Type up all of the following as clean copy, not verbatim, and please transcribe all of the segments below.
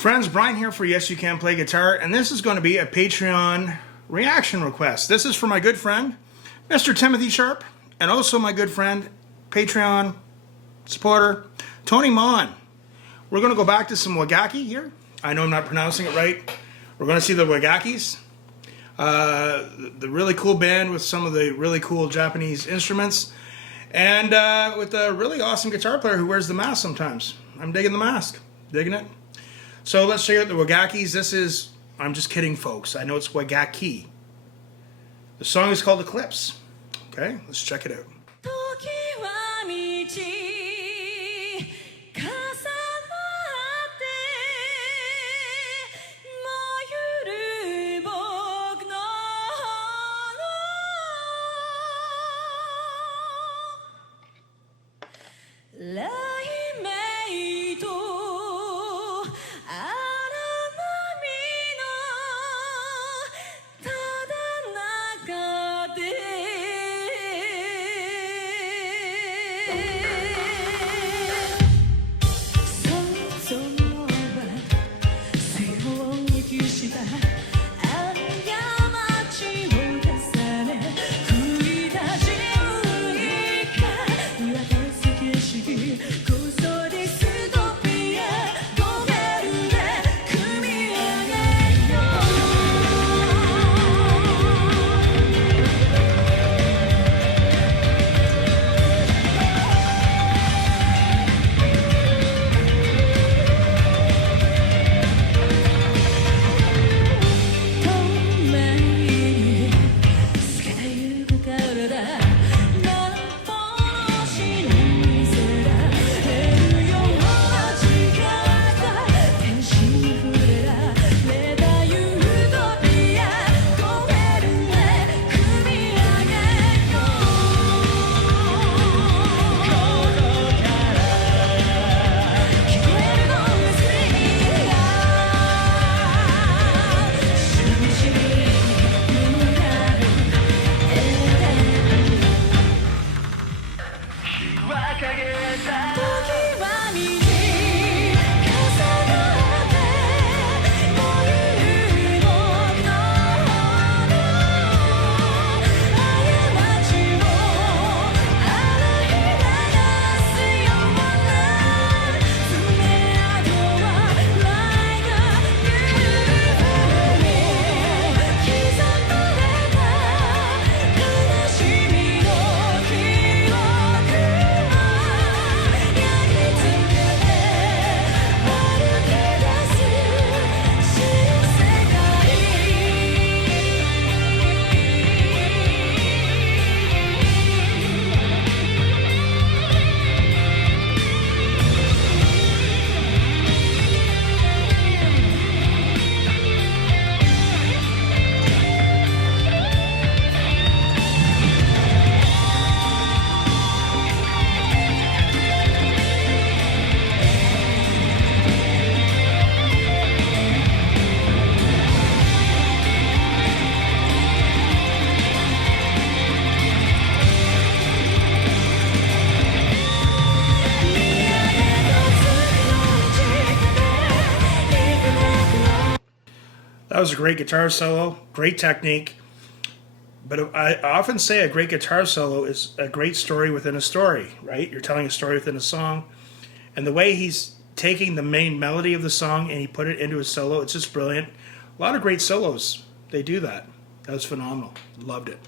Friends, Brian here for Yes You Can Play Guitar, and this is going to be a Patreon reaction request. This is for my good friend, Mr. Timothy Sharp, and also my good friend, Patreon supporter, Tony Mon. We're going to go back to some Wagakki here. I know I'm not pronouncing it right. We're going to see the Wagakkis, the really cool band with some of the really cool Japanese instruments, and with a really awesome guitar player who wears the mask sometimes. I'm digging the mask. Digging it. So let's check out the Wagakkis. This is, I'm just kidding folks, I know it's Wagakki. The song is called Eclipse. Okay, let's check it out. That was a great guitar solo, great technique. But I often say a great guitar solo is a great story within a story, right? You're telling a story within a song. And the way he's taking the main melody of the song and he put it into a solo, it's just brilliant. A lot of great solos, they do that. That was phenomenal. Loved it.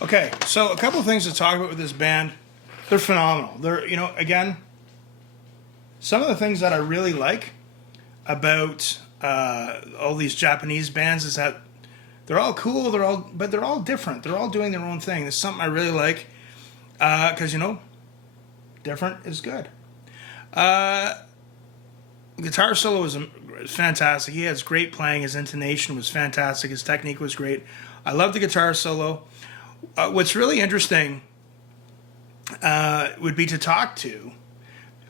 Okay, so a couple of things to talk about with this band. They're phenomenal. They're, you know, again, some of the things that I really like about all these Japanese bands is that they're all cool. But they're all different. They're all doing their own thing. It's something I really like because you know, different is good. Guitar solo was fantastic. He has great playing. His intonation was fantastic. His technique was great. I love the guitar solo. What's really interesting would be to talk to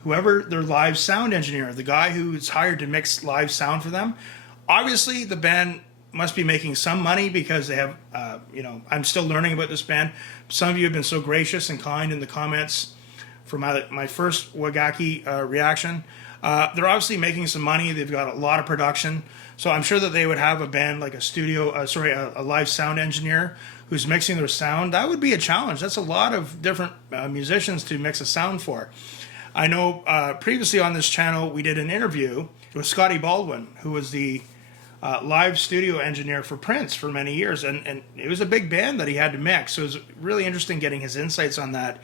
whoever their live sound engineer, the guy who's hired to mix live sound for them. Obviously, the band must be making some money because they have, you know, I'm still learning about this band. Some of you have been so gracious and kind in the comments for my first Wagakki reaction. They're obviously making some money. They've got a lot of production. So I'm sure that they would have a band like a live sound engineer who's mixing their sound. That would be a challenge. That's a lot of different musicians to mix a sound for. I know previously on this channel we did an interview with Scotty Baldwin, who was the live studio engineer for Prince for many years. And it was a big band that he had to mix. So it was really interesting getting his insights on that.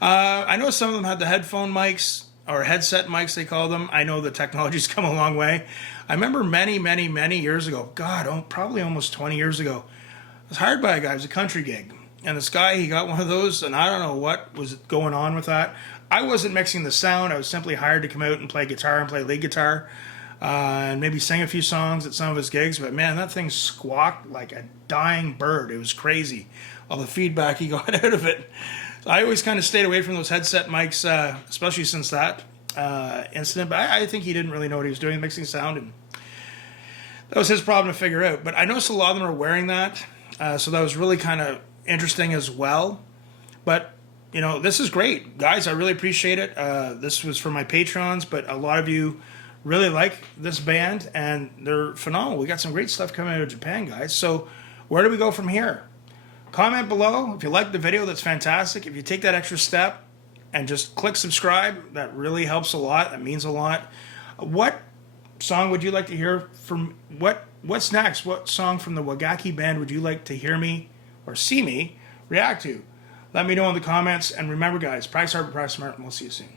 I know some of them had the headphone mics, or headset mics they call them. I know the technology's come a long way. I remember many years ago, God, probably almost 20 years ago, I was hired by a guy. It was a country gig. And this guy, he got one of those, and I don't know what was going on with that. I wasn't mixing the sound. I was simply hired to come out and play guitar and play lead guitar, and maybe sing a few songs at some of his gigs. But man, that thing squawked like a dying bird. It was crazy, all the feedback he got out of it. So I always kind of stayed away from those headset mics, especially since that incident. But I think he didn't really know what he was doing, mixing sound, and that was his problem to figure out. But I noticed a lot of them are wearing that, so that was really kind of interesting as well. But you know, this is great, guys. I really appreciate it. This was for my Patreons, but a lot of you really like this band, and they're phenomenal. We got some great stuff coming out of Japan, guys. So where do we go from here? Comment below if you like the video. That's fantastic. If you take that extra step and just click subscribe, that really helps a lot. That means a lot. What song would you like to hear from? What's next? What song from the Wagakki band would you like to hear me or see me react to? Let me know in the comments. And remember, guys, practice hard, but practice smart, and we'll see you soon.